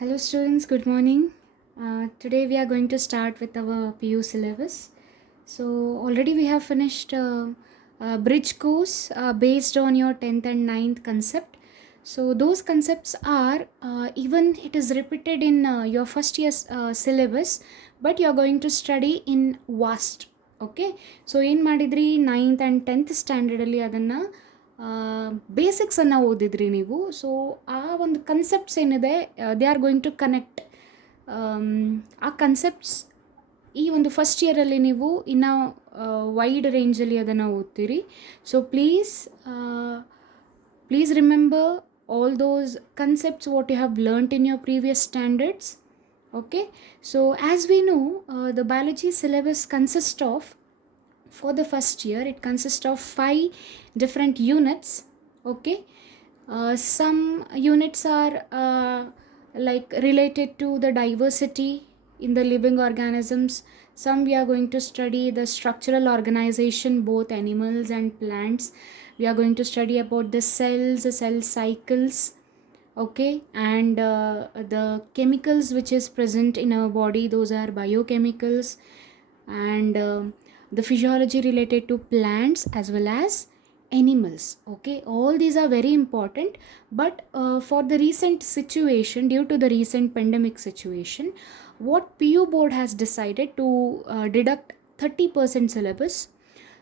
Hello students, good morning. Today we are going to start with our PU syllabus. So already we have finished a bridge course based on your 10th and 9th concept. So those concepts are even it is repeated in your first year's syllabus, but you are going to study in vast. Okay, so ಏನು ಮಾಡಿದ್ರಿ 9th and 10th ಸ್ಟ್ಯಾಂಡರ್ಡಲ್ಲಿ ಅದನ್ನು ಬೇಸಿಕ್ಸನ್ನು ಓದಿದ್ರಿ ನೀವು. ಸೊ ಆ ಒಂದು concepts ಏನಿದೆ they are going to connect. ಆ ಕನ್ಸೆಪ್ಟ್ಸ್ ಈ ಒಂದು ಫಸ್ಟ್ ಇಯರಲ್ಲಿ ನೀವು ಇನ್ನು ವೈಡ್ ರೇಂಜಲ್ಲಿ ಅದನ್ನು ಓದ್ತೀರಿ. So please remember all those concepts what you have learnt in your previous standards. Okay, so as we know, the biology syllabus consists of, for the first year it consists of 5 different units. Okay, some units are like related to the diversity in the living organisms. Some we are going to study the structural organization, both animals and plants. We are going to study about the cells, the cell cycles, okay, and the chemicals which is present in our body, those are biochemicals, and the physiology related to plants as well as animals. Okay, all these are very important, but for the recent situation, due to the recent pandemic situation, what PU board has decided to deduct 30% syllabus.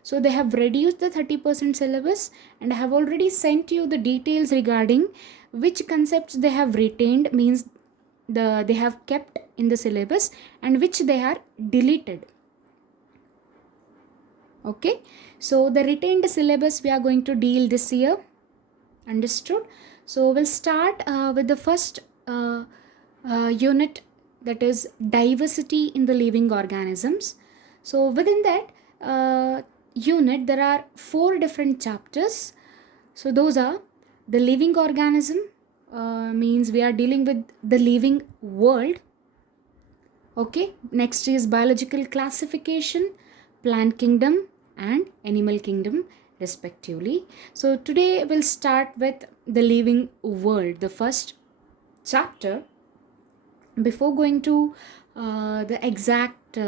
So they have reduced the 30% syllabus, and I have already sent you the details regarding which concepts they have retained, means they have kept in the syllabus, and which they are deleted. Okay, so the retained syllabus we are going to deal this year. Understood? So we'll start with the first unit, that is diversity in the living organisms. So within that unit there are 4 different chapters. So those are the living organism, means we are dealing with the living world. Okay, next is biological classification, plant kingdom and animal kingdom respectively. So today we'll start with the living world, the first chapter. Before going to the exact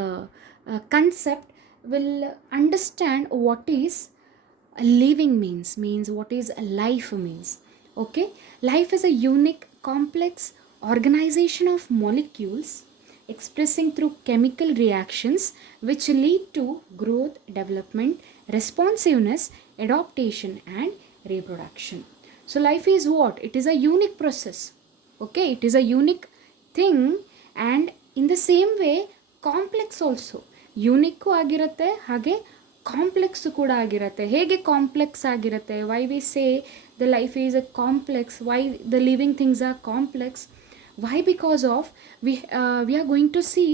concept, we'll understand what is living means what is life means. Okay, life is a unique complex organization of molecules expressing through chemical reactions which lead to growth, development, responsiveness, adaptation and reproduction. So life is what? It is a unique process. Okay, it is a unique thing, and in the same way complex also unique ಆಗಿರುತ್ತೆ, ಹಾಗೆ complex ಕೂಡ ಆಗಿರುತ್ತೆ. ಹೇಗೆ complex ಆಗಿರುತ್ತೆ? Why we say the life is a complex, why the living things are complex? Why? Because of we are going to see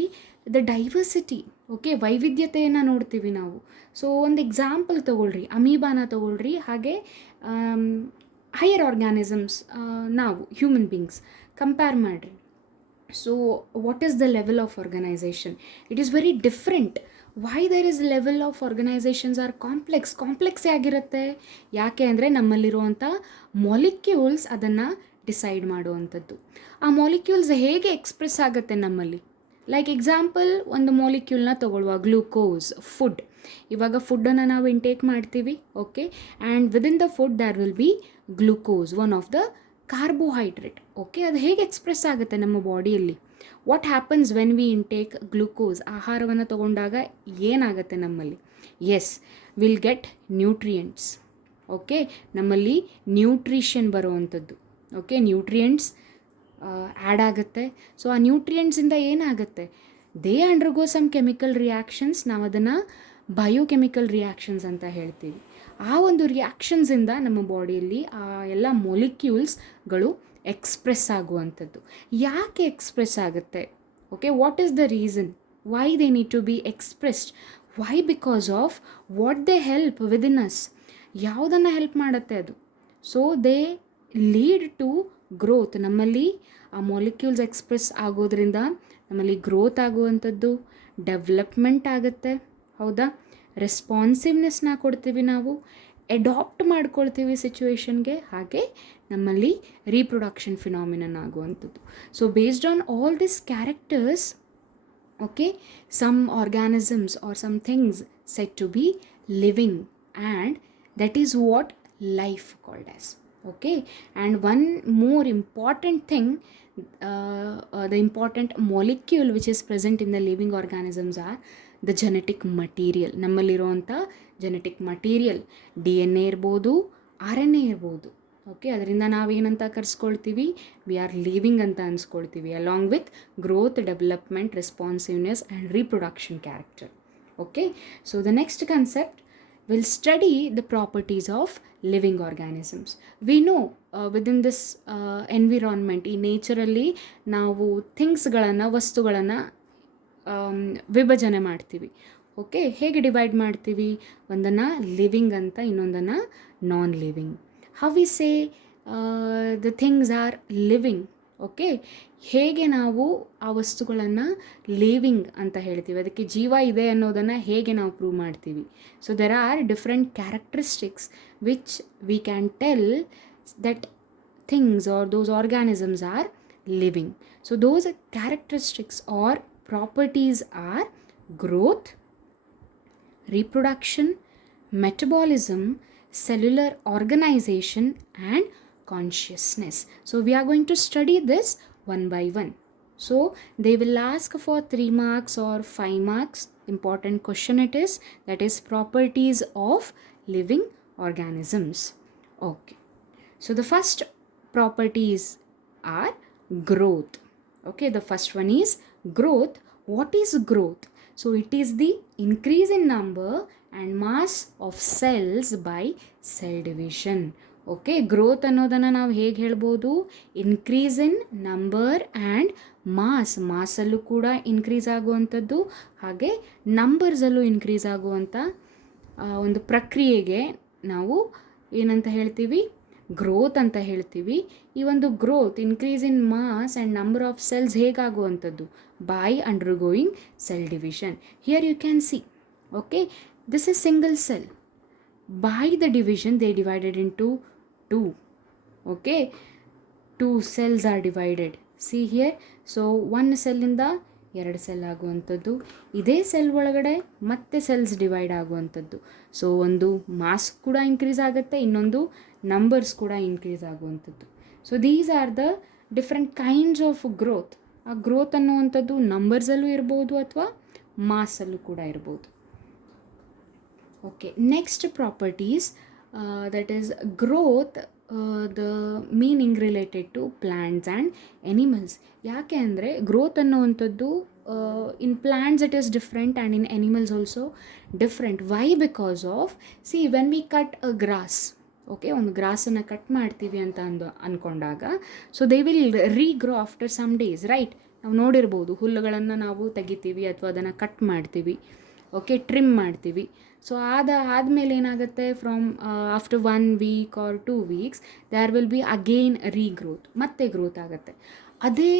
the diversity. Okay, ವೈವಿಧ್ಯತೆಯನ್ನು ನೋಡ್ತೀವಿ ನಾವು. ಸೊ ಒಂದು ಎಕ್ಸಾಂಪಲ್ ತೊಗೊಳ್ರಿ, ಅಮೀಬಾನ ತೊಗೊಳ್ರಿ, ಹಾಗೆ ಹೈಯರ್ ಆರ್ಗ್ಯಾನಿಸಮ್ಸ್, ನಾವು ಹ್ಯೂಮನ್ ಬೀಯಿಂಗ್ಸ್ ಕಂಪೇರ್ ಮಾಡಿರಿ. So what is the level of organization? It is very different. Why there is level of organizations are complex ಆಗಿರುತ್ತೆ? ಯಾಕೆ ಅಂದರೆ ನಮ್ಮಲ್ಲಿರುವಂಥ ಮಾಲಿಕ್ಯೂಲ್ಸ್ ಅದನ್ನು ಡಿಸೈಡ್ ಮಾಡುವಂಥದ್ದು. ಆ ಮಾಲಿಕ್ಯೂಲ್ಸ್ ಹೇಗೆ ಎಕ್ಸ್ಪ್ರೆಸ್ ಆಗುತ್ತೆ ನಮ್ಮಲ್ಲಿ? ಲೈಕ್ ಎಕ್ಸಾಂಪಲ್, ಒಂದು ಮಾಲಿಕ್ಯೂಲ್ನ ತೊಗೊಳ್ಳುವ, ಗ್ಲೂಕೋಸ್, ಫುಡ್. ಇವಾಗ ಫುಡ್ಡನ್ನು ನಾವು ಇಂಟೇಕ್ ಮಾಡ್ತೀವಿ. Okay, and within the food there will be glucose, one of the carbohydrate. Okay, ಅದು ಹೇಗೆ ಎಕ್ಸ್ಪ್ರೆಸ್ ಆಗುತ್ತೆ ನಮ್ಮ ಬಾಡಿಯಲ್ಲಿ? What happens when we intake glucose? ಆಹಾರವನ್ನು ತೊಗೊಂಡಾಗ ಏನಾಗುತ್ತೆ ನಮ್ಮಲ್ಲಿ? Yes, will get nutrients. Okay, ನಮ್ಮಲ್ಲಿ ನ್ಯೂಟ್ರಿಷನ್ ಬರುವಂಥದ್ದು. ಓಕೆ, ನ್ಯೂಟ್ರಿಯೆಂಟ್ಸ್ ಆ್ಯಡ್ ಆಗುತ್ತೆ. ಸೊ ಆ ನ್ಯೂಟ್ರಿಯೆಂಟ್ಸಿಂದ ಏನಾಗುತ್ತೆ? They undergo some chemical reactions. ನಾವು ಅದನ್ನು ಬಯೋಕೆಮಿಕಲ್ ರಿಯಾಕ್ಷನ್ಸ್ ಅಂತ ಹೇಳ್ತೀವಿ. ಆ ಒಂದು ರಿಯಾಕ್ಷನ್ಸಿಂದ ನಮ್ಮ ಬಾಡಿಯಲ್ಲಿ ಆ ಎಲ್ಲ ಮೊಲಿಕ್ಯೂಲ್ಸ್ಗಳು ಎಕ್ಸ್ಪ್ರೆಸ್ ಆಗುವಂಥದ್ದು. ಯಾಕೆ ಎಕ್ಸ್ಪ್ರೆಸ್ ಆಗುತ್ತೆ? Okay, what is the reason why they need to be expressed? Why? Because of what they help within us. ಯಾವುದನ್ನು ಹೆಲ್ಪ್ ಮಾಡುತ್ತೆ ಅದು? So they lead to growth. ನಮ್ಮಲ್ಲಿ ಆ ಮಾಲಿಕ್ಯೂಲ್ಸ್ ಎಕ್ಸ್ಪ್ರೆಸ್ ಆಗೋದ್ರಿಂದ ನಮ್ಮಲ್ಲಿ ಗ್ರೋತ್ ಆಗುವಂಥದ್ದು, ಡೆವಲಪ್ಮೆಂಟ್ ಆಗುತ್ತೆ. ಹೌದಾ? ರೆಸ್ಪಾನ್ಸಿವ್ನೆಸ್ನ ಕೊಡ್ತೀವಿ ನಾವು, ಎಡಾಪ್ಟ್ ಮಾಡ್ಕೊಳ್ತೀವಿ ಸಿಚುವೇಶನ್ಗೆ, ಹಾಗೆ ನಮ್ಮಲ್ಲಿ ರೀಪ್ರೊಡಕ್ಷನ್ ಫಿನಾಮಿನನ್ ಆಗುವಂಥದ್ದು. So based on all this characters, okay, some organisms or some things said to be living, and that is what life called as. Okay, and one more important thing, the important molecule which is present in the living organisms are the genetic material. ನಮ್ಮಲ್ಲಿರುವಂಥ genetic material D N A ಇರ್ಬೋದು, R N A ಇರ್ಬೋದು. Okay, ಅದರಿಂದ ನಾವೇನಂತ ಕರೆಸ್ಕೊಳ್ತೀವಿ, we are living ಅಂತ ಅನ್ಸ್ಕೊಳ್ತೀವಿ, along with growth, development, responsiveness and reproduction character. Okay, so the next concept will study the properties of living organisms. We know within this environment, ಈ ನೇಚರಲ್ಲಿ ನಾವು ಥಿಂಗ್ಸ್ಗಳನ್ನು, ವಸ್ತುಗಳನ್ನು ವಿಭಜನೆ ಮಾಡ್ತೀವಿ. ಓಕೆ, ಹೇಗೆ ಡಿವೈಡ್ ಮಾಡ್ತೀವಿ? ಒಂದನ್ನು ಲಿವಿಂಗ್ ಅಂತ, ಇನ್ನೊಂದನ್ನು non living. How we say the things are living? Okay, ಹೇಗೆ ನಾವು ಆ ವಸ್ತುಗಳನ್ನು ಲಿವಿಂಗ್ ಅಂತ ಹೇಳ್ತೀವಿ, ಅದಕ್ಕೆ ಜೀವ ಇದೆ ಅನ್ನೋದನ್ನು ಹೇಗೆ ನಾವು ಪ್ರೂವ್ ಮಾಡ್ತೀವಿ? So there are different characteristics which we can tell that things are those organisms are living. So those characteristics are properties are growth, reproduction, metabolism, cellular organization and consciousness. So we are going to study this one by one. So they will ask for 3 marks or 5 marks. Important question it is, that is properties of living organisms. Okay, so the first properties are growth. Okay, the first one is growth. What is growth? So it is the increase in number and mass of cells by cell division. Okay, growth ಅನ್ನೋದನ್ನು ನಾವು ಹೇಗೆ ಹೇಳ್ಬೋದು? Increase in number and ಮಾಸಲ್ಲೂ ಕೂಡ ಇನ್ಕ್ರೀಸ್ ಆಗುವಂಥದ್ದು, ಹಾಗೆ ನಂಬರ್ಸಲ್ಲೂ ಇನ್ಕ್ರೀಸ್ ಆಗುವಂಥ ಒಂದು ಪ್ರಕ್ರಿಯೆಗೆ ನಾವು ಏನಂತ ಹೇಳ್ತೀವಿ? ಗ್ರೋತ್ ಅಂತ ಹೇಳ್ತೀವಿ. ಈ ಒಂದು growth, increase in mass and number of cells ಹೇಗಾಗುವಂಥದ್ದು? By undergoing cell division. Here you can see, okay, this is single cell. By the division they divided into 2. Okay, 2 cells are divided. See here, so 1 ಸೆಲ್ಲಿಂದ 2 ಸೆಲ್ ಆಗುವಂಥದ್ದು, ಇದೇ ಸೆಲ್ ಒಳಗಡೆ ಮತ್ತೆ cells divide ಆಗುವಂಥದ್ದು. ಸೊ ಒಂದು ಮಾಸ್ ಕೂಡ ಇನ್ಕ್ರೀಸ್ ಆಗುತ್ತೆ, ಇನ್ನೊಂದು ನಂಬರ್ಸ್ ಕೂಡ ಇನ್ಕ್ರೀಸ್ ಆಗುವಂಥದ್ದು. So these are the different kinds of growth. ಆ ಗ್ರೋತ್ ಅನ್ನುವಂಥದ್ದು ನಂಬರ್ಸಲ್ಲೂ ಇರ್ಬೋದು ಅಥವಾ ಮಾಸಲ್ಲೂ ಕೂಡ ಇರ್ಬೋದು. Okay, next properties, that is growth, the meaning related to plants and animals. ಯಾಕೆ ಅಂದರೆ ಗ್ರೋತ್ ಅನ್ನುವಂಥದ್ದು in plants it is different and in animals also different. Why? Because of, see, when we cut a grass, okay, ಒಂದು ಗ್ರಾಸನ್ನು cut ಮಾಡ್ತೀವಿ ಅಂತ ಅಂದ್ಕೊಂಡಾಗ, so they will regrow after some days, right? ನಾವು ನೋಡಿರ್ಬೋದು, ಹುಲ್ಲುಗಳನ್ನು ನಾವು ತೆಗಿತೀವಿ ಅಥವಾ ಅದನ್ನು ಕಟ್ ಮಾಡ್ತೀವಿ, ಓಕೆ, ಟ್ರಿಮ್ ಮಾಡ್ತೀವಿ. ಸೊ ಆದಮೇಲೆ ಏನಾಗುತ್ತೆ, from after 1 week or 2 weeks there will be again regrowth, ಮತ್ತೆ ಗ್ರೋತ್ ಆಗುತ್ತೆ. ಅದೇ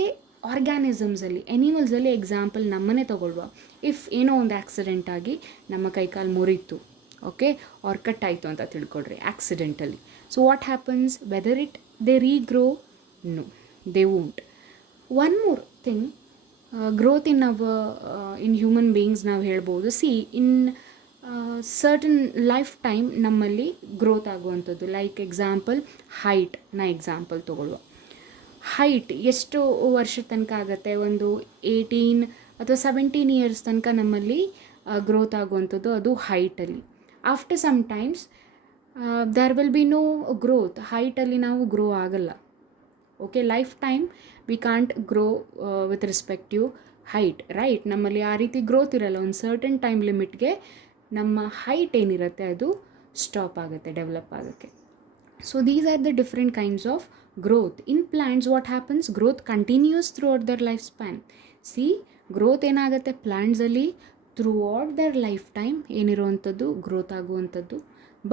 ಆರ್ಗ್ಯಾನಿಸಮ್ಸಲ್ಲಿ, ಎನಿಮಲ್ಸಲ್ಲಿ ಎಕ್ಸಾಂಪಲ್ ನಮ್ಮನ್ನೇ ತಗೊಳ್ಳುವ. ಇಫ್ ಏನೋ ಒಂದು ಆಕ್ಸಿಡೆಂಟ್ ಆಗಿ ನಮ್ಮ ಕೈಕಾಲು ಮುರಿತು, ಓಕೆ, ಆರ್ ಕಟ್ ಆಯಿತು ಅಂತ ತಿಳ್ಕೊಳ್ರಿ ಆಕ್ಸಿಡೆಂಟಲ್ಲಿ. So what happens? Whether they regrow? No, they won't. One more thing, growth in human beings ನಾವು ಹೇಳ್ಬೋದು. See, in certain life time ನಮ್ಮಲ್ಲಿ ಗ್ರೋತ್ ಆಗುವಂಥದ್ದು, ಲೈಕ್ ಎಕ್ಸಾಂಪಲ್ ಹೈಟ್. ಎಕ್ಸಾಂಪಲ್ ತೊಗೊಳ್ಳುವ, ಹೈಟ್ ಎಷ್ಟು ವರ್ಷದ ತನಕ ಆಗುತ್ತೆ? ಒಂದು 18 ಅಥವಾ 17 ಇಯರ್ಸ್ ತನಕ ನಮ್ಮಲ್ಲಿ ಗ್ರೋತ್ ಆಗುವಂಥದ್ದು, ಅದು ಹೈಟಲ್ಲಿ. After some times there will be no growth, ಹೈಟಲ್ಲಿ ನಾವು ಗ್ರೋ ಆಗಲ್ಲ. Okay, life time we can't grow with respective height, right? ನಮ್ಮಲ್ಲಿ ಆ ರೀತಿ ಗ್ರೋತ್ ಇರಲ್ಲ. ಒಂದು ಸರ್ಟನ್ ಟೈಮ್ ಲಿಮಿಟ್ಗೆ ನಮ್ಮ ಹೈಟ್ ಏನಿರುತ್ತೆ ಅದು ಸ್ಟಾಪ್ ಆಗುತ್ತೆ, ಡೆವಲಪ್ ಆಗೋಕ್ಕೆ. So these are the different kinds of growth. In plants what happens? Growth continues throughout their life span. See, growth ಏನಾಗುತ್ತೆ ಪ್ಲ್ಯಾಂಟ್ಸಲ್ಲಿ? Throughout their life time ಏನಿರುವಂಥದ್ದು ಗ್ರೋತ್ ಆಗುವಂಥದ್ದು.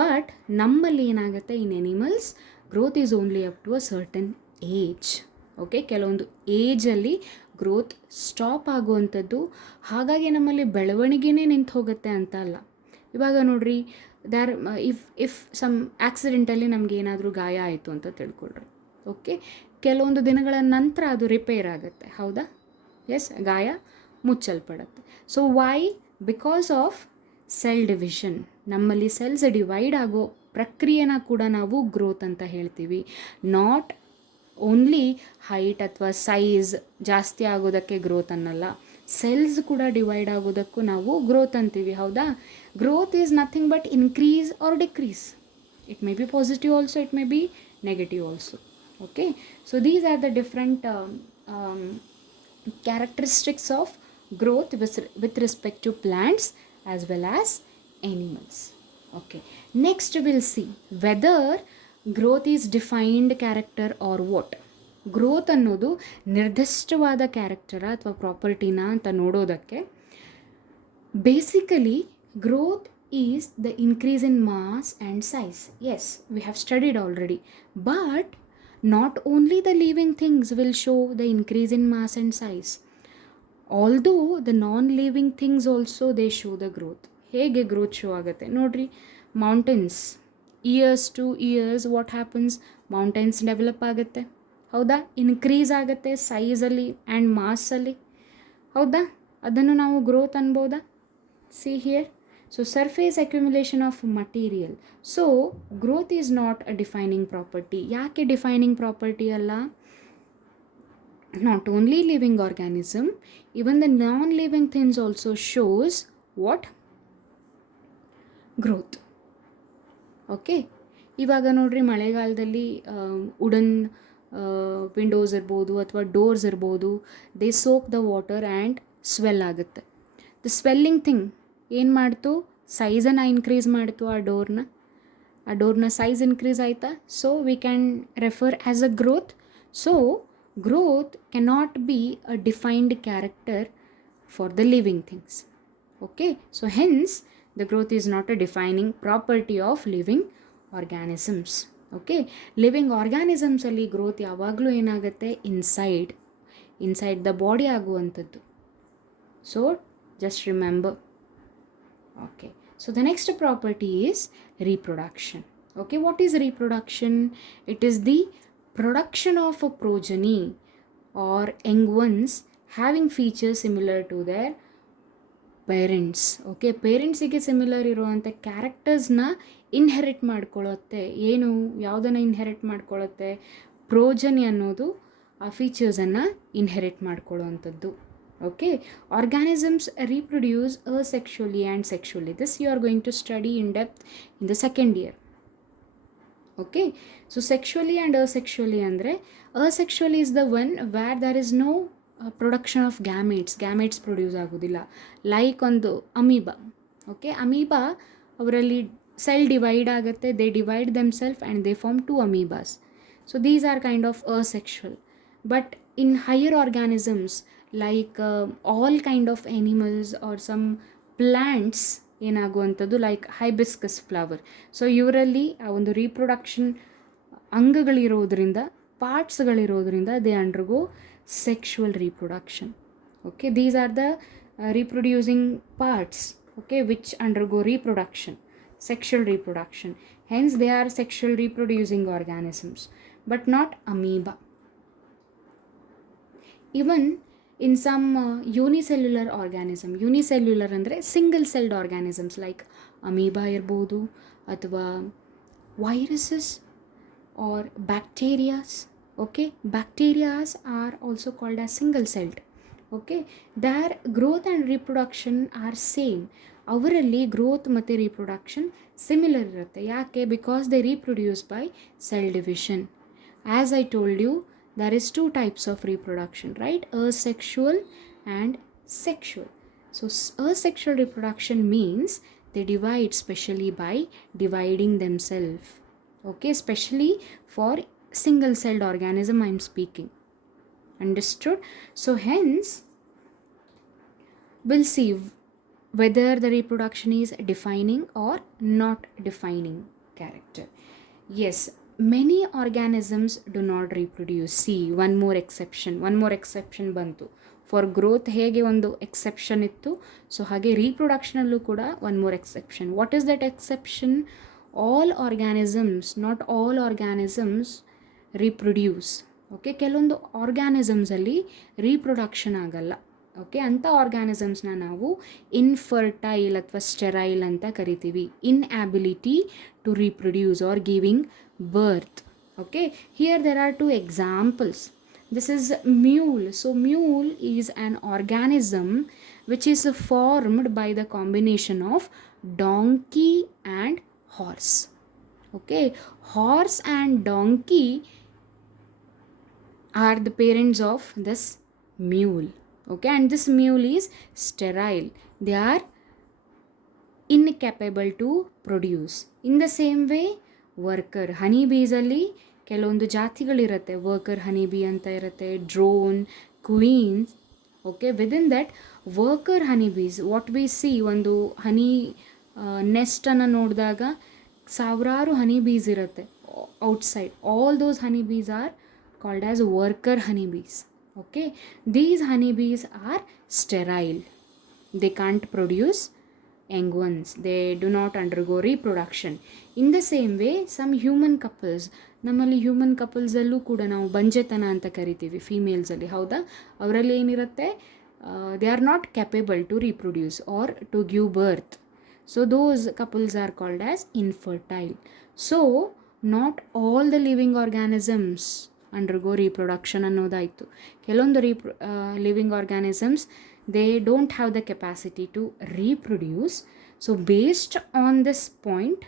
ಬಟ್ ನಮ್ಮಲ್ಲಿ ಏನಾಗುತ್ತೆ, in animals growth is only up to a certain age. Okay, ಕೆಲವೊಂದು ಏಜಲ್ಲಿ growth stop ಆಗುವಂಥದ್ದು. ಹಾಗಾಗಿ ನಮ್ಮಲ್ಲಿ ಬೆಳವಣಿಗೆನೇ ನಿಂತು ಹೋಗುತ್ತೆ ಅಂತ ಅಲ್ಲ. ಇವಾಗ ನೋಡ್ರಿ, ಇಫ್ ಸಮ್ ಆಕ್ಸಿಡೆಂಟಲ್ಲಿ ನಮ್ಗೆ ಏನಾದರೂ ಗಾಯ ಆಯಿತು ಅಂತ ತಿಳ್ಕೊಳ್ರಿ. ಓಕೆ, ಕೆಲವೊಂದು ದಿನಗಳ ನಂತರ ಅದು ರಿಪೇರ್ ಆಗುತ್ತೆ, ಹೌದಾ? ಎಸ್, ಗಾಯ ಮುಚ್ಚಲ್ಪಡುತ್ತೆ. So why? Because of cell division. ನಮ್ಮಲ್ಲಿ ಸೆಲ್ಸ್ ಡಿವೈಡ್ ಆಗೋ ಪ್ರಕ್ರಿಯೆನ ಕೂಡ ನಾವು ಗ್ರೋತ್ ಅಂತ ಹೇಳ್ತೀವಿ. ನಾಟ್ ಓನ್ಲಿ ಹೈಟ್ ಅಥವಾ ಸೈಜ್ ಜಾಸ್ತಿ ಆಗೋದಕ್ಕೆ ಗ್ರೋತ್ ಅನ್ನಲ್ಲ, ಸೆಲ್ಸ್ ಕೂಡ ಡಿವೈಡ್ ಆಗೋದಕ್ಕೂ ನಾವು ಗ್ರೋತ್ ಅಂತೀವಿ, ಹೌದಾ? Growth is nothing but increase R decrease. It may be positive also, it may be negative also. Okay, so these are the different characteristics of growth with respect to plants as well as animals. Okay, next we'll see whether growth is defined character or what. Growth ಅನ್ನೋದು ನಿರ್ದಿಷ್ಟವಾದ ಕ್ಯಾರೆಕ್ಟರ ಅಥವಾ ಪ್ರಾಪರ್ಟಿನ ಅಂತ ನೋಡೋದಕ್ಕೆ, basically growth is the increase in mass and size. Yes, we have studied already, but not only the living things will show the increase in mass and size, although the non-living things also they show the growth. ಹೇಗೆ growth show ಆಗುತ್ತೆ ನೋಡ್ರಿ, mountains, years two years what happens, mountains develop ಆಗುತ್ತೆ, ಹೌದಾ? ಇನ್ಕ್ರೀಸ್ ಆಗುತ್ತೆ ಸೈಜಲ್ಲಿ ಆ್ಯಂಡ್ ಮಾಸಲ್ಲಿ, ಹೌದಾ? ಅದನ್ನು ನಾವು ಗ್ರೋತ್ ಅನ್ಬೋದಾ? See here. So surface accumulation of material. So growth is not a defining property. ಯಾಕೆ ಡಿಫೈನಿಂಗ್ ಪ್ರಾಪರ್ಟಿ ಅಲ್ಲ? Not only living organism, even the non-living things also shows what? Growth. Okay, ಇವಾಗ ನೋಡ್ರಿ, ಮಳೆಗಾಲದಲ್ಲಿ ವುಡನ್ ವಿಂಡೋಸ್ ಇರ್ಬೋದು ಅಥವಾ doors ಇರ್ಬೋದು, they soak the water and swell ಆಗುತ್ತೆ. The swelling thing ಏನು ಮಾಡ್ತು? ಸೈಜನ್ನು ಇನ್ಕ್ರೀಸ್ ಮಾಡ್ತು, ಆ ಡೋರ್ನ ಸೈಜ್ ಇನ್ಕ್ರೀಸ್ ಆಯಿತಾ? So we can refer as a growth. So growth cannot be a defined character for the living things. Okay, so hence the growth is not a defining property of living organisms. Okay, living ಆರ್ಗ್ಯಾನಿಸಮ್ಸಲ್ಲಿ growth ಯಾವಾಗಲೂ ಏನಾಗುತ್ತೆ? Inside the body ಆಗುವಂಥದ್ದು. So just remember. Okay, so the next property is reproduction. Okay, what is reproduction? It is the production of a progeny or young ones having features similar to their parents. Okay, ಪೇರೆಂಟ್ಸಿಗೆ similar ಇರುವಂಥ ಕ್ಯಾರೆಕ್ಟರ್ಸ್ನ ಇನ್ಹೆರಿಟ್ ಮಾಡ್ಕೊಳ್ಳುತ್ತೆ. ಏನು, ಯಾವುದನ್ನು ಇನ್ಹೆರಿಟ್ ಮಾಡ್ಕೊಳ್ಳುತ್ತೆ? ಪ್ರೋಜನಿ ಅನ್ನೋದು ಆ ಫೀಚರ್ಸನ್ನು ಇನ್ಹೆರಿಟ್ ಮಾಡ್ಕೊಳ್ಳುವಂಥದ್ದು. Okay, organisms reproduce asexually and sexually. This you are going to study in depth in the second year. Okay, so sexually and asexually andre, asexually is the one where there is no production of gametes produce agudilla, like ಒಂದು amoeba. Okay, amoeba ಅವರಲ್ಲಿ cell divide ಆಗುತ್ತೆ, they divide themselves and they form 2 amoebas. So these are kind of asexual. But in higher organisms like all kind of animals or some plants ಏನಾಗುವಂಥದ್ದು like hibiscus flower. So ಇವರಲ್ಲಿ ಆ ಒಂದು reproduction ಅಂಗಗಳಿರೋದ್ರಿಂದ, ಪಾರ್ಟ್ಸ್ಗಳಿರೋದ್ರಿಂದ they undergo sexual reproduction. Okay, these are the reproducing parts, okay, which undergo reproduction, sexual reproduction. Hence they are sexual reproducing organisms, but not amoeba. Even in some unicellular organism, unicellular ಅಂದರೆ single celled organisms like amoeba ಇರ್ಬೋದು ಅಥವಾ viruses or bacterias. Okay, bacterias are also called as single celled. Okay, their growth and reproduction are same. ಅವರಲ್ಲಿ ಗ್ರೋತ್ ಮತ್ತು reproduction similar ಇರುತ್ತೆ. ಯಾಕೆ? Because they reproduce by cell division. As I told you, there is 2 types of reproduction, right? Asexual and sexual. So asexual reproduction means they divide specially by dividing themselves. Okay, especially for single celled organism I am speaking. Understood? So hence we'll see whether the reproduction is defining or not defining character. Yes, many organisms do not reproduce. See, one more exception ಬಂತು. For growth ಹೇಗೆ ಒಂದು ಎಕ್ಸೆಪ್ಷನ್ ಇತ್ತು, ಸೊ ಹಾಗೆ ರೀಪ್ರೊಡಕ್ಷನಲ್ಲೂ ಕೂಡ one more exception. What is that exception? All organisms, not all organisms reproduce. Okay, ಕೆಲವೊಂದು ಆರ್ಗ್ಯಾನಿಸಮ್ಸಲ್ಲಿ ರೀಪ್ರೊಡಕ್ಷನ್ ಆಗಲ್ಲ. ಓಕೆ, ಅಂಥ ಆರ್ಗ್ಯಾನಿಸಮ್ಸ್ನ ನಾವು ಇನ್ಫರ್ಟೈಲ್ ಅಥವಾ ಸ್ಟೆರೈಲ್ ಅಂತ ಕರಿತೀವಿ. Inability to reproduce or giving birth. Okay, here there are two examples. This is mule. So mule is an organism which is formed by the combination of donkey and horse. Okay, horse and donkey are the parents of this mule. Okay, and this mule is sterile. They are incapable to produce. In the same way, worker honey ಬೀಸಲ್ಲಿ ಕೆಲವೊಂದು ಜಾತಿಗಳಿರುತ್ತೆ. Worker honey bee ಅಂತ ಇರುತ್ತೆ, drone, queens. Okay, within that worker honey bees, what we see, ಒಂದು honey ನೆಸ್ಟನ್ನು ನೋಡಿದಾಗ ಸಾವಿರಾರು honey bees ಇರುತ್ತೆ outside. All those honey bees are called as worker honey bees. Okay, these honey bees are sterile. They can't produce young ones. They do not undergo reproduction. In the same way, some human couples, ನಮ್ಮಲ್ಲಿ human ಕಪಲ್ಸಲ್ಲೂ ಕೂಡ ನಾವು ಬಂಜೆತನ ಅಂತ ಕರಿತೀವಿ ಫೀಮೇಲ್ಸಲ್ಲಿ. ಹೌದಾ? ಅವರಲ್ಲಿ ಏನಿರುತ್ತೆ, they are not capable to reproduce or to give birth. So those couples are called as infertile. So not all the living organisms undergo reproduction ಅನ್ನೋದಾಯಿತು. ಕೆಲವೊಂದು living organisms, they don't have the capacity to reproduce. So based on this point,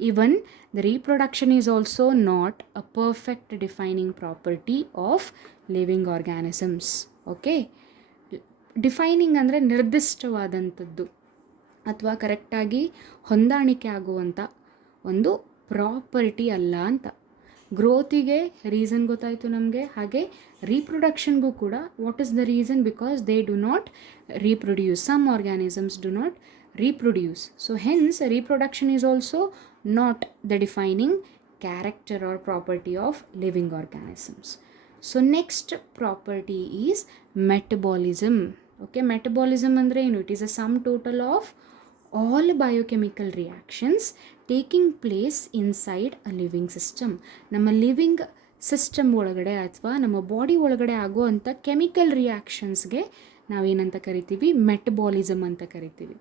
even the reproduction is also not a perfect defining property of living organisms. Okay, defining ಅಂದರೆ ನಿರ್ದಿಷ್ಟವಾದಂಥದ್ದು ಅಥವಾ ಕರೆಕ್ಟಾಗಿ ಹೊಂದಾಣಿಕೆ ಆಗುವಂಥ ಒಂದು ಪ್ರಾಪರ್ಟಿ ಅಲ್ಲ ಅಂತ. ಗ್ರೋತಿಗೆ ರೀಸನ್ ಗೊತ್ತಾಯಿತು ನಮಗೆ, ಹಾಗೆ ರೀಪ್ರೊಡಕ್ಷನ್ಗೂ ಕೂಡ what is the reason? Because they do not reproduce. Some organisms do not reproduce. So hence reproduction is also not the defining character or property of living organisms. So next property is metabolism. Okay, metabolism andre enu? It is a sum total of all biochemical reactions taking place inside a living system. ನಮ್ಮ living system ಒಳಗಡೆ ಅಥವಾ ನಮ್ಮ ಬಾಡಿ ಒಳಗಡೆ ಆಗುವಂಥ ಕೆಮಿಕಲ್ ರಿಯಾಕ್ಷನ್ಸ್ಗೆ ನಾವೇನಂತ ಕರಿತೀವಿ? ಮೆಟಬಾಲಿಸಮ್ ಅಂತ ಕರಿತೀವಿ.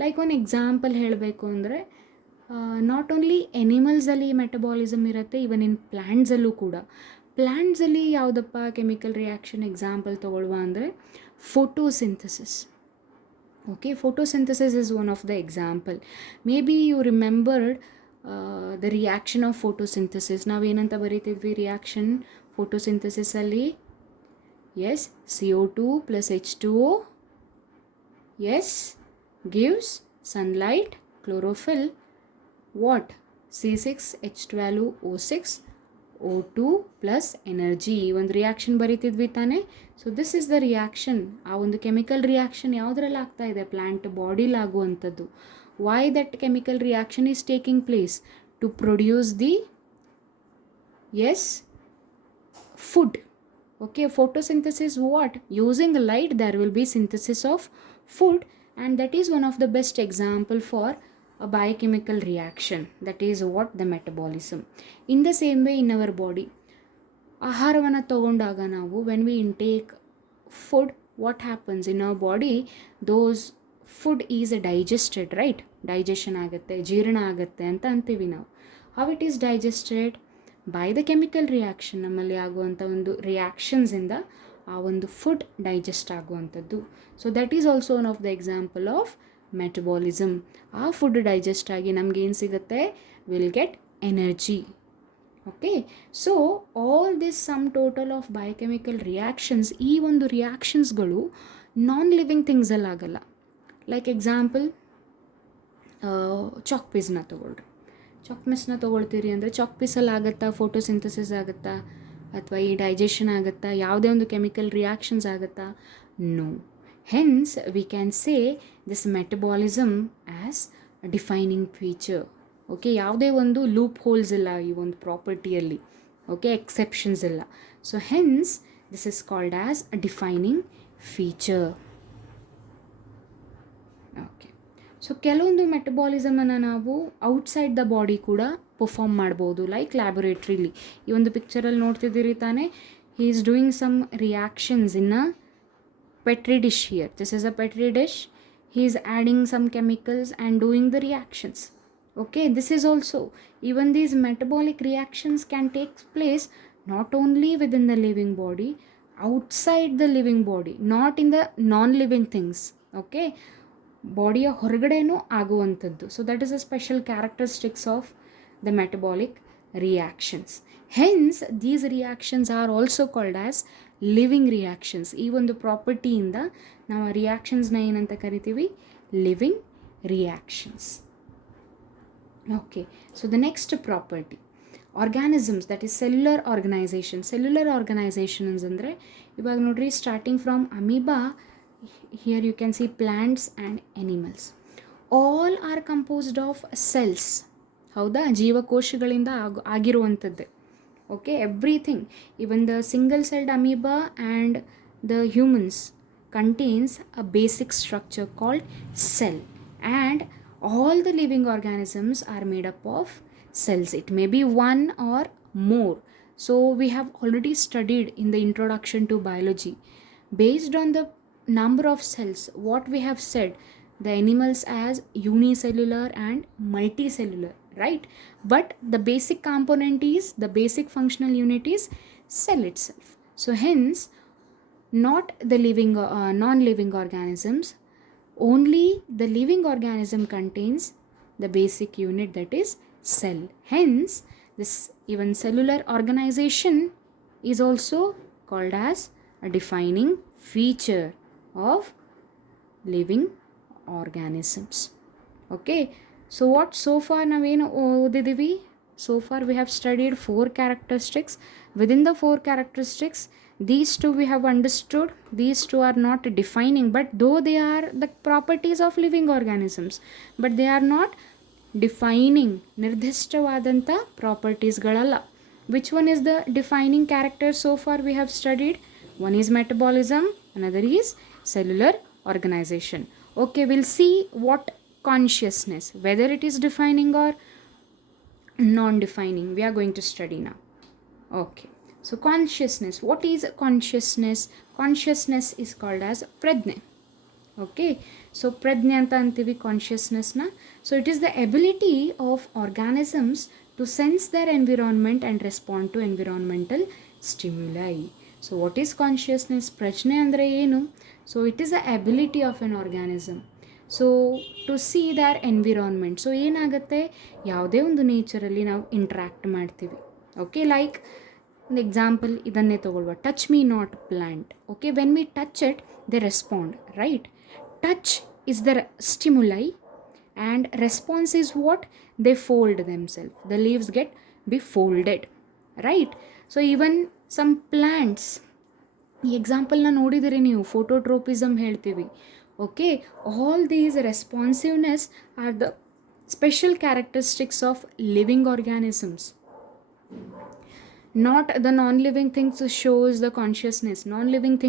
ಲೈಕ್ ಒಂದು ಎಕ್ಸಾಂಪಲ್ ಹೇಳಬೇಕು ಅಂದರೆ, ನಾಟ್ ಓನ್ಲಿ ಎನಿಮಲ್ಸಲ್ಲಿ ಮೆಟಬಾಲಿಸಮ್ ಇರುತ್ತೆ, ಈವನ್ ಇನ್ ಪ್ಲ್ಯಾಂಟ್ಸಲ್ಲೂ ಕೂಡ. ಪ್ಲ್ಯಾಂಟ್ಸಲ್ಲಿ ಯಾವುದಪ್ಪ ಕೆಮಿಕಲ್ ರಿಯಾಕ್ಷನ್ ಎಕ್ಸಾಂಪಲ್ ತೊಗೊಳ್ಳುವ ಅಂದರೆ photosynthesis. Okay, photosynthesis is one of the example. Maybe you remembered the reaction of photosynthesis. ನಾವೇನಂತ ಬರೀತಿದ್ವಿ ರಿಯಾಕ್ಷನ್ ಫೋಟೋಸಿಂಥಸಿಸ್ ಅಲ್ಲಿ? yes, CO2 plus H2O, yes, gives sunlight, chlorophyll, what? C6H12O6, O2 plus energy. ಒಂದು ರಿಯಾಕ್ಷನ್ ಬರೀತಿದ್ವಿ ತಾನೆ? So this is the reaction. ಆ ಒಂದು chemical reaction ಯಾವುದ್ರಲ್ಲಿ ಆಗ್ತಾ ಇದೆ? ಪ್ಲ್ಯಾಂಟ್ ಬಾಡಿಲಿ ಆಗುವಂಥದ್ದು. Why that chemical reaction is taking place? To produce the food. Okay, photosynthesis what? Using light there will be synthesis of food, and that is one of the best example for a biochemical reaction. That is what? The metabolism. In the same way in our body, ಆಹಾರವನ್ನು ತಗೊಂಡಾಗ ನಾವು when we intake food, what happens in our body? Those food is digested, right? Digestion ಆಗುತ್ತೆ, ಜೀರ್ಣ ಆಗುತ್ತೆ ಅಂತ ಅಂತೀವಿ ನಾವು. How it is digested? By the chemical reaction. ನಮ್ಮಲ್ಲಿ ಆಗುವಂಥ ಒಂದು ರಿಯಾಕ್ಷನ್ಸಿಂದ ಆ ಒಂದು ಫುಡ್ ಡೈಜೆಸ್ಟ್ ಆಗುವಂಥದ್ದು. So that is also one of the example of metabolism. ಆ ಫುಡ್ ಡೈಜೆಸ್ಟ್ ಆಗಿ ನಮಗೇನು ಸಿಗುತ್ತೆ? Will get energy. Okay, so all this some total of biochemical reactions, ಈ ಒಂದು ರಿಯಾಕ್ಷನ್ಸ್ಗಳು ನಾನ್ ಲಿವಿಂಗ್ ಥಿಂಗ್ಸಲ್ಲಿ ಆಗಲ್ಲ. ಲೈಕ್ ಎಕ್ಸಾಂಪಲ್ ಚಾಕ್ ಪೀಸ್ನ ತೊಗೊಳ್ರಿ. ಚಾಕ್ ಪೀಸ್ನ ತೊಗೊಳ್ತೀರಿ ಅಂದರೆ ಚಾಕ್ ಪೀಸಲ್ಲಿ ಆಗುತ್ತಾ ಫೋಟೋಸಿಂಥಸಿಸ್ ಆಗುತ್ತಾ ಅಥವಾ ಈ ಡೈಜೆಷನ್ ಆಗುತ್ತಾ? ಯಾವುದೇ ಒಂದು ಕೆಮಿಕಲ್ ರಿಯಾಕ್ಷನ್ಸ್ ಆಗುತ್ತಾ? No. Hence we can say this metabolism as a defining feature. Okay, ಯಾವುದೇ ಒಂದು ಲೂಪ್ ಹೋಲ್ಸ್ ಇಲ್ಲ ಈ ಒಂದು ಪ್ರಾಪರ್ಟಿಯಲ್ಲಿ. ಓಕೆ, ಎಕ್ಸೆಪ್ಷನ್ಸ್ ಇಲ್ಲ. So hence this is called as a defining feature. Okay, so ಕೆಲವೊಂದು ಮೆಟಬಾಲಿಸಮನ್ನು ನಾವು ಔಟ್ಸೈಡ್ ದ ಬಾಡಿ ಕೂಡ ಪರ್ಫಾರ್ಮ್ ಮಾಡ್ಬೋದು, ಲೈಕ್ ಲ್ಯಾಬೊರೇಟ್ರಿಲಿ. ಈ ಒಂದು ಪಿಕ್ಚರಲ್ಲಿ ನೋಡ್ತಿದ್ದೀರಿ ತಾನೇ, he is doing some reactions in a petri dish here. This is a petri dish. He is adding some chemicals and doing the reactions. Okay, this is also, even these metabolic reactions can take place not only within the living body, outside the living body, not in the non-living things. Okay, ಬಾಡಿಯ ಹೊರಗಡೆನೂ ಆಗುವಂಥದ್ದು. So that is a special characteristics of the metabolic reactions. Hence these reactions are also called as living reactions. ಈ ಒಂದು ಪ್ರಾಪರ್ಟಿಯಿಂದ ನಾವು ಆ ರಿಯಾಕ್ಷನ್ಸ್ನ ಏನಂತ ಕರಿತೀವಿ? Living reactions. Okay, so the next property organisms, that is cellular organisation. Cellular organisations ಅಂದರೆ ಇವಾಗ ನೋಡ್ರಿ, starting from amoeba, here you can see plants and animals, all are composed of cells. ಹೌದಾ, ಜೀವಕೋಶಗಳಿಂದ ಆಗಿರುವಂಥದ್ದೇ. Okay, everything, even the single celled amoeba and the humans contains a basic structure called cell, and all the living organisms are made up of cells. It may be one or more. So we have already studied in the introduction to biology, based on the number of cells, what we have said, the animals as unicellular and multicellular, right? But the basic component is, the basic functional unit is cell itself. So hence not the living non-living organisms, only the living organism contains the basic unit, that is cell. Hence this even cellular organization is also called as a defining feature of living organisms. Okay, so what so far navenu odidivi? So far we have studied 4 characteristics. Within the 4 characteristics, these two we have understood. These two are not defining, but though they are the properties of living organisms, but they are not defining, ನಿರ್ದಿಷ್ಟವಾದಂಥ ಪ್ರಾಪರ್ಟೀಸ್ಗಳಲ್ಲ. Which one is the defining character so far we have studied? One is metabolism, another is cellular organization. Okay, we'll see what consciousness, whether it is defining or non-defining, we are going to study now. Okay, so consciousness, what is consciousness? Consciousness is called as pradnya. Okay, so pradnya anta antivi consciousness na. So it is the ability of organisms to sense their environment and respond to environmental stimuli. So what is consciousness? ಪ್ರಜ್ಞೆ ಅಂದರೆ ಏನು? So it is the ability of an organism so to see their environment. So ಏನಾಗುತ್ತೆ, ಯಾವುದೇ ಒಂದು ನೇಚರಲ್ಲಿ ನಾವು ಇಂಟ್ರ್ಯಾಕ್ಟ್ ಮಾಡ್ತೀವಿ. Okay, like ಒಂದು ಎಕ್ಸಾಂಪಲ್ ಇದನ್ನೇ ತಗೊಳ್ಳುವ, touch me not plant. Okay, when we touch it they respond, right? Touch is the stimuli and response is what? They fold themselves, the leaves get be folded, right? So even some plants, ಈ ಎಕ್ಸಾಂಪಲ್ನ ನೋಡಿದರೆ ನೀವು, phototropism ಹೇಳ್ತೀವಿ. Okay, all these responsiveness are the special characteristics of living organisms. Not the non living things shows the consciousness. Non living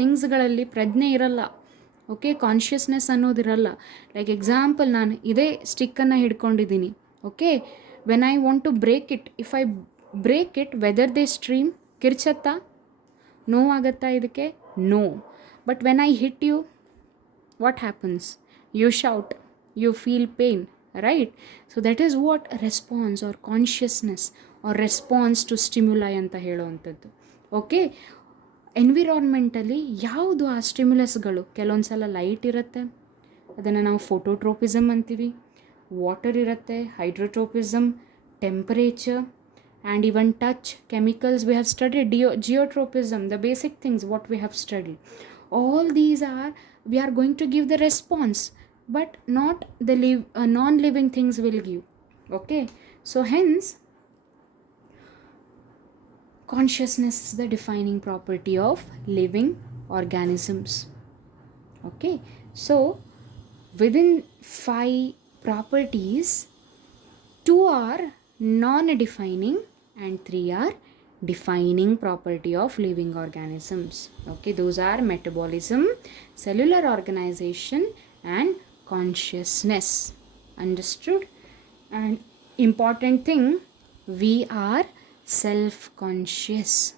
ಥಿಂಗ್ಸ್ಗಳಲ್ಲಿ ಪ್ರಜ್ಞೆ ಇರಲ್ಲ. Okay, consciousness ಅನ್ನೋದಿರಲ್ಲ. Like example, ನಾನು ಇದೇ ಸ್ಟಿಕ್ಕನ್ನು ಹಿಡ್ಕೊಂಡಿದ್ದೀನಿ. Okay, when I want to break it, if I break it, whether they scream, ಕಿರ್ಚತ್ತಾ? ನೋವಾಗತ್ತಾ ಇದಕ್ಕೆ? No. But when I hit you, what happens? You shout, you feel pain, right? So that is what response or consciousness or response to stimuli ಅಂತ ಹೇಳೋವಂಥದ್ದು. ಓಕೆ, ಎನ್ವಿರಾನ್ಮೆಂಟಲ್ಲಿ ಯಾವುದು ಆ ಸ್ಟಿಮ್ಯುಲಸ್ಗಳು? ಕೆಲವೊಂದು ಸಲ ಲೈಟ್ ಇರುತ್ತೆ, ಅದನ್ನು ನಾವು ಫೋಟೋಟ್ರೋಪಿಸಮ್ ಅಂತೀವಿ. ವಾಟರ್ ಇರುತ್ತೆ, ಹೈಡ್ರೋಟ್ರೋಪಿಸಮ್, temperature, and even touch, chemicals we have studied, geotropism, the basic things what we have studied. All these are, we are going to give the response, but not the non-living things will give. Okay, so hence consciousness is the defining property of living organisms. Okay, so within 5 properties 2 are non-defining and 3 are defining property of living organisms. Okay, those are metabolism, cellular organization and consciousness. Understood? And important thing, we are self conscious.